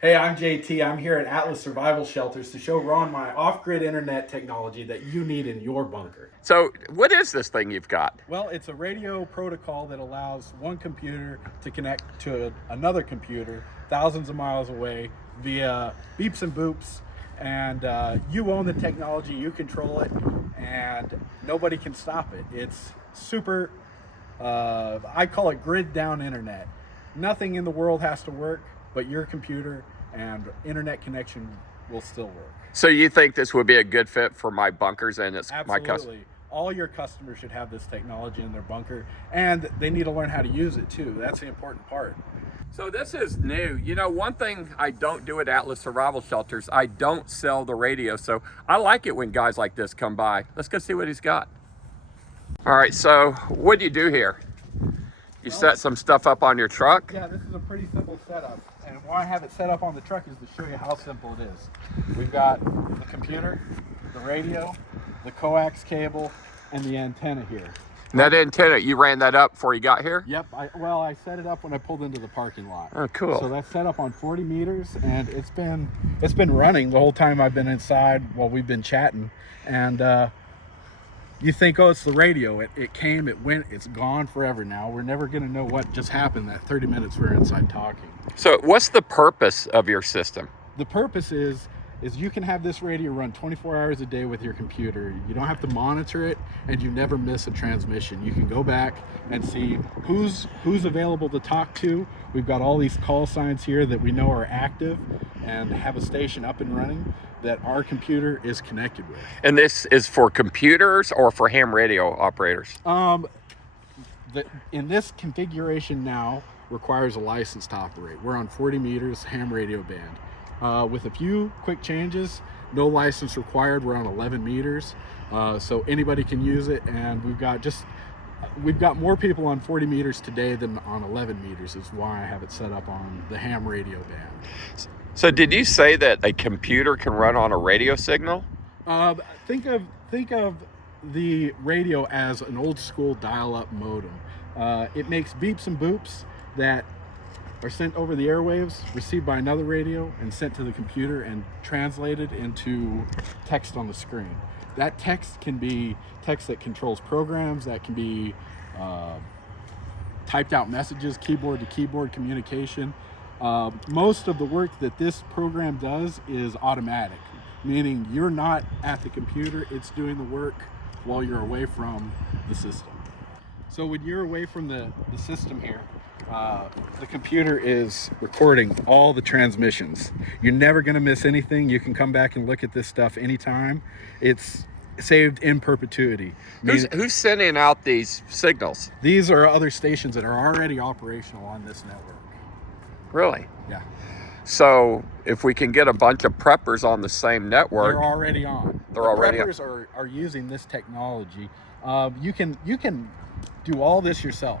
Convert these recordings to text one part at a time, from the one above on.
Hey, I'm JT. I'm here at Atlas Survival Shelters to show Ron my off-grid internet technology that you need in your bunker. So what is this thing you've got? Well, it's a radio protocol that allows one computer to connect to another computer thousands of miles away via beeps and boops. And you own the technology, you control it, and nobody can stop it. It's super, I call it grid down internet. Nothing in the world has to work, but your computer and internet connection will still work. So you think this would be a good fit for my bunkers and it's my customers? Absolutely. All your customers should have this technology in their bunker, and they need to learn how to use it too. That's the important part. So this is new. You know, one thing I don't do at Atlas Survival Shelters, I don't sell the radio. So I like it when guys like this come by. Let's go see what he's got. All right, so what do you do here? You set some stuff up on your truck? Yeah, this is a pretty simple setup. And why I have it set up on the truck is to show you how simple it is. We've got the computer, the radio, the coax cable, and the antenna here. And that antenna, you ran that up before you got here? Yep, I set it up when I pulled into the parking lot. Oh, cool. So that's set up on 40 meters, and it's been running the whole time I've been inside while we've been chatting. And you think, oh, it's the radio. It came, it went, it's gone forever now. We're never going to know what just happened that 30 minutes we're inside talking. So what's the purpose of your system? The purpose is you can have this radio run 24 hours a day with your computer. You don't have to monitor it, and you never miss a transmission. You can go back and see who's available to talk to. We've got all these call signs here that we know are active and have a station up and running that our computer is connected with. And this is for computers or for ham radio operators? In this configuration now requires a license to operate. We're on 40 meters ham radio band. With a few quick changes, no license required. We're on 11 meters, so anybody can use it. And we've got more people on 40 meters today than on 11 meters. Is why I have it set up on the ham radio band. So did you say that a computer can run on a radio signal? Think of the radio as an old school dial-up modem. It makes beeps and boops that are sent over the airwaves, received by another radio, and sent to the computer and translated into text on the screen. That text can be text that controls programs, that can be typed out messages, keyboard to keyboard communication. Most of the work that this program does is automatic, meaning you're not at the computer, it's doing the work while you're away from the system. So when you're away from the system here, the computer is recording all the transmissions. You're never going to miss anything. You can come back and look at this stuff anytime. It's saved in perpetuity. Who's sending out these signals? These are other stations that are already operational on this network. Really? Yeah. So if we can get a bunch of preppers on the same network. They're already on. They're already on. Preppers are using this technology. You can do all this yourself.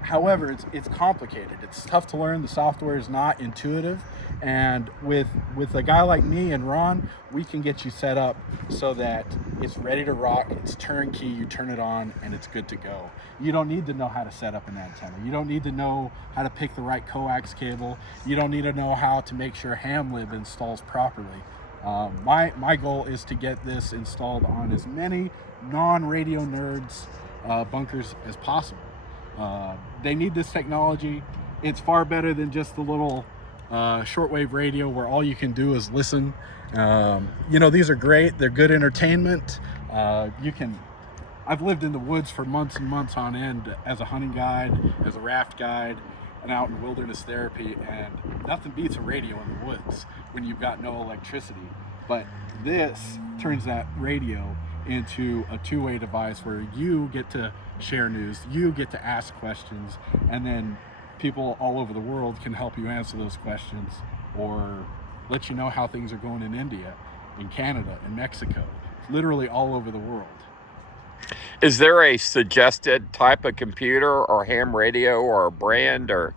However, it's complicated. It's tough to learn. The software is not intuitive. And with a guy like me and Ron, we can get you set up so that it's ready to rock. It's turnkey. You turn it on and it's good to go. You don't need to know how to set up an antenna. You don't need to know how to pick the right coax cable. You don't need to know how to make sure HamLib installs properly. My goal is to get this installed on as many non-radio nerds bunkers as possible. They need this technology. It's far better than just the little shortwave radio where all you can do is listen. These are great. They're good entertainment. I've lived in the woods for months and months on end as a hunting guide, as a raft guide, and out in wilderness therapy, and nothing beats a radio in the woods when you've got no electricity. But this turns that radio into a two-way device where you get to share news, you get to ask questions, and then people all over the world can help you answer those questions or let you know how things are going in India, in Canada, in Mexico, literally all over the world. Is there a suggested type of computer or ham radio or a brand or?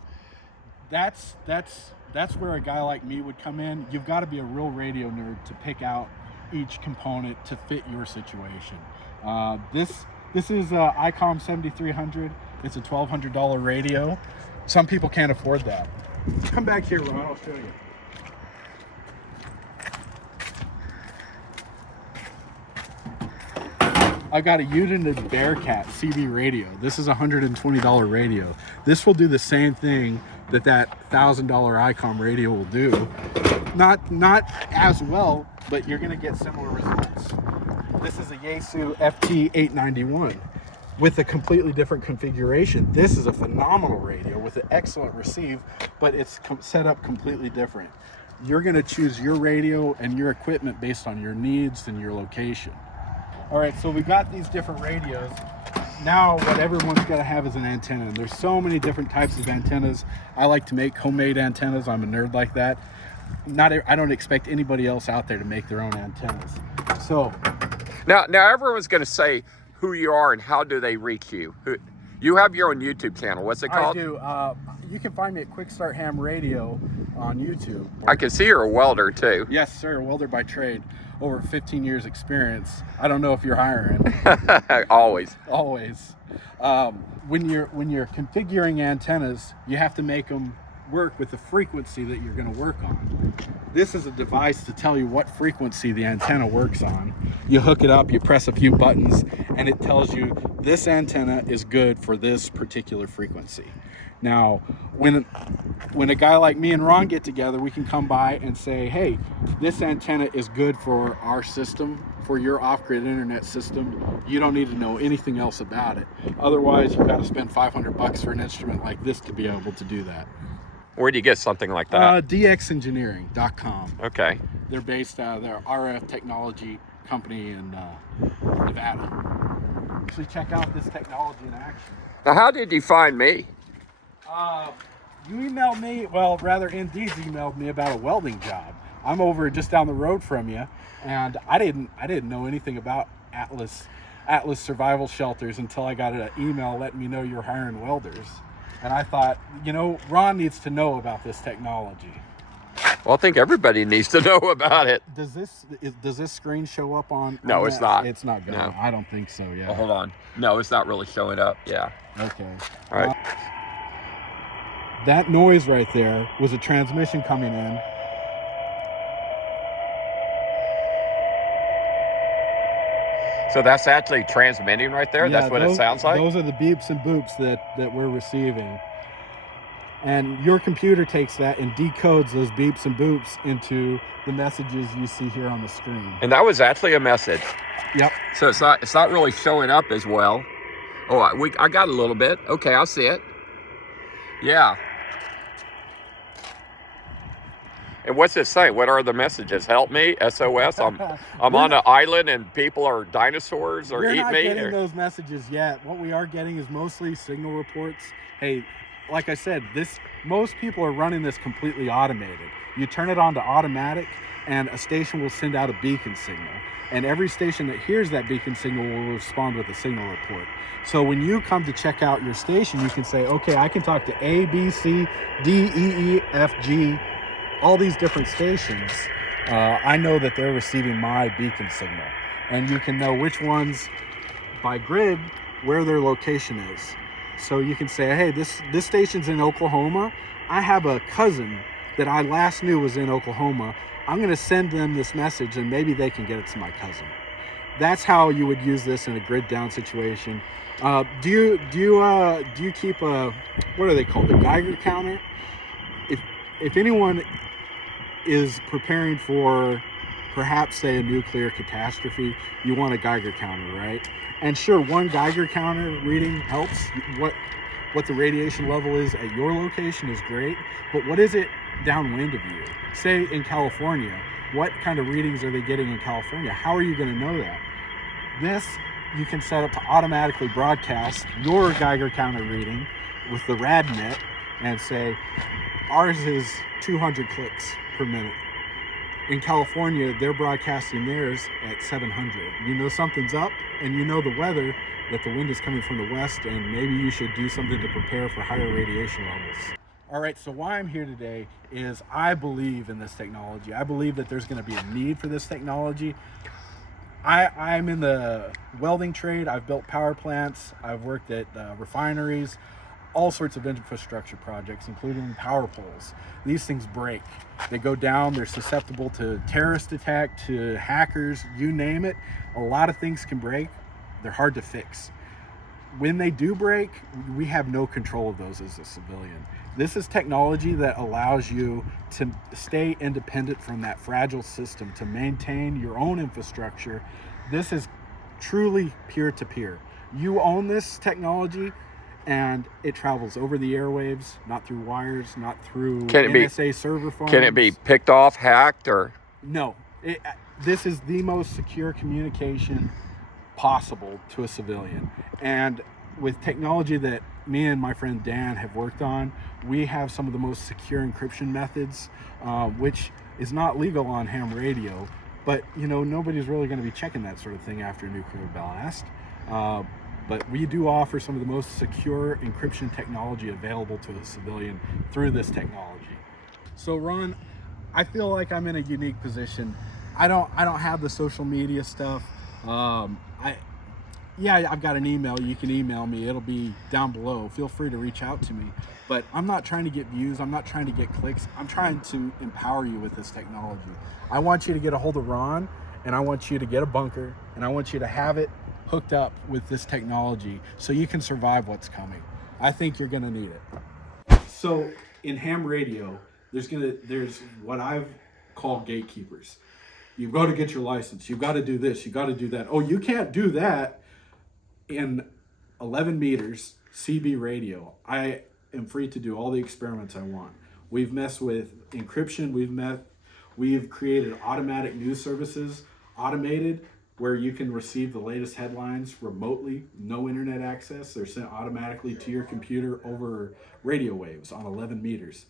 That's where a guy like me would come in. You've got to be a real radio nerd to pick out each component to fit your situation. This is ICOM 7300. It's a $1,200 radio. Some people can't afford that. Come back here, Ron, I'll show you. I've got a Unity Bearcat CB radio. This is a $120 radio. This will do the same thing that $1,000 ICOM radio will do. Not as well, but you're gonna get similar results. This is a Yaesu FT891 with a completely different configuration. This is a phenomenal radio with an excellent receive, but it's set up completely different. You're gonna choose your radio and your equipment based on your needs and your location. All right, so we got these different radios. Now what everyone's gotta have is an antenna. And there's so many different types of antennas. I like to make homemade antennas. I'm a nerd like that. I don't expect anybody else out there to make their own antennas. So now everyone's gonna say who you are and how do they reach you. You have your own YouTube channel. What's it called? I do. You can find me at Quick Start Ham Radio on YouTube. I can see you're a welder too. Yes, sir. Welder by trade. Over 15 years experience. I don't know if you're hiring. Always. Always. When you're configuring antennas, you have to make them work with the frequency that you're going to work on. This is a device to tell you what frequency the antenna works on. You hook it up, you press a few buttons, and it tells you this antenna is good for this particular frequency. Now, when a guy like me and Ron get together, we can come by and say, hey, this antenna is good for our system, for your off-grid internet system. You don't need to know anything else about it. Otherwise, you've got to spend $500 for an instrument like this to be able to do that. Where do you get something like that? dxengineering.com. Okay. They're based out of their RF technology company in Nevada. Actually, check out this technology in action. Now, how did you find me? You emailed me, well, rather Indeed's emailed me about a welding job. I'm over just down the road from you, and I didn't know anything about Atlas survival shelters until I got an email letting me know you're hiring welders. And I thought, you know, Ron needs to know about this technology. Well, I think everybody needs to know about it. Does this screen show up on? No, it's not. It's not going. No. I don't think so. Yeah. Well, hold on. No, it's not really showing up. Yeah. Okay. All right. That noise right there was a transmission coming in. So that's actually transmitting right there? Yeah, That's what it sounds like? Those are the beeps and boops that we're receiving. And your computer takes that and decodes those beeps and boops into the messages you see here on the screen. And that was actually a message. Yep. So it's not really showing up as well. Oh, I got a little bit. Okay, I'll see it. Yeah. And what's it say? What are the messages? Help me, SOS. I'm on an island and people are dinosaurs or eat me. We're not getting those messages yet. What we are getting is mostly signal reports. Hey, like I said, most people are running this completely automated. You turn it on to automatic and a station will send out a beacon signal. And every station that hears that beacon signal will respond with a signal report. So when you come to check out your station, you can say, okay, I can talk to A, B, C, D, E, E, F, G, all these different stations. I know that they're receiving my beacon signal. And you can know which ones by grid, where their location is. So you can say, hey, this station's in Oklahoma. I have a cousin that I last knew was in Oklahoma. I'm going to send them this message and maybe they can get it to my cousin. That's how you would use this in a grid down situation. Do you keep a, what are they called, a Geiger counter? If anyone is preparing for perhaps say a nuclear catastrophe, you want a Geiger counter, right? And sure, one Geiger counter reading helps. What the radiation level is at your location is great, but what is it downwind of you? Say in California, what kind of readings are they getting in California? How are you going to know that? This you can set up to automatically broadcast your Geiger counter reading with the RadNet and say, ours is 200 clicks per minute. In California, they're broadcasting theirs at 700. You know something's up, and you know the weather, that the wind is coming from the west, and maybe you should do something to prepare for higher radiation levels. All right, so why I'm here today is I believe in this technology. I believe that there's going to be a need for this technology. I'm in the welding trade. I've built power plants. I've worked at refineries, all sorts of infrastructure projects, including power poles. These things break. They go down. They're susceptible to terrorist attack, to hackers, you name it. A lot of things can break. they're hard to fix. When they do break, we have no control of those as a civilian. This is technology that allows you to stay independent from that fragile system, to maintain your own infrastructure. This is truly peer-to-peer. You own this technology, and it travels over the airwaves, not through wires, not through NSA server farms. Can it be picked off, hacked, or? No. This is the most secure communication possible to a civilian. And with technology that me and my friend Dan have worked on, we have some of the most secure encryption methods, which is not legal on ham radio, but nobody's really going to be checking that sort of thing after a nuclear blast. But we do offer some of the most secure encryption technology available to a civilian through this technology. So Ron, I feel like I'm in a unique position. I don't have the social media stuff. I've got an email. You can email me. It'll be down below. Feel free to reach out to me. But I'm not trying to get views. I'm not trying to get clicks. I'm trying to empower you with this technology. I want you to get a hold of Ron, and I want you to get a bunker, and I want you to have it hooked up with this technology so you can survive what's coming. I think you're gonna need it. So in ham radio, there's what I've called gatekeepers. You've got to get your license. You've got to do this. You've got to do that. Oh, you can't do that in 11 meters CB radio. I am free to do all the experiments I want. We've messed with encryption. We've created automatic news services, automated, where you can receive the latest headlines remotely, no internet access. They're sent automatically to your computer over radio waves on 11 meters.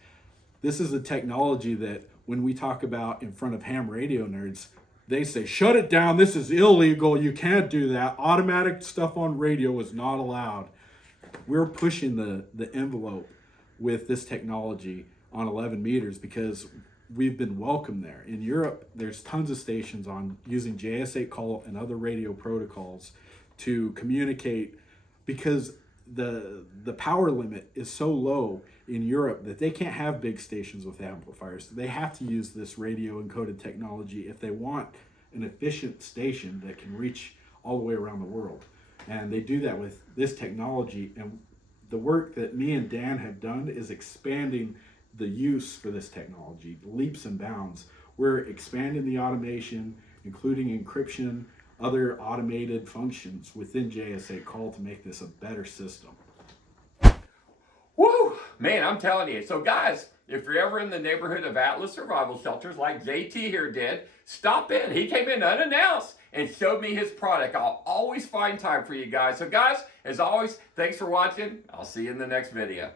This is a technology that when we talk about in front of ham radio nerds, they say, shut it down, this is illegal, you can't do that. Automatic stuff on radio is not allowed. We're pushing the envelope with this technology on 11 meters because we've been welcomed there. In Europe, there's tons of stations on using JS8 call and other radio protocols to communicate, because the power limit is so low in Europe that they can't have big stations with amplifiers. They have to use this radio encoded technology if they want an efficient station that can reach all the way around the world. And they do that with this technology. And the work that me and Dan have done is expanding the use for this technology, leaps and bounds. We're expanding the automation, including encryption, other automated functions within JS8 call to make this a better system. Woo! Man, I'm telling you. So guys, if you're ever in the neighborhood of Atlas Survival Shelters like JT here did, stop in. He came in unannounced and showed me his product. I'll always find time for you guys. So guys, as always, thanks for watching. I'll see you in the next video.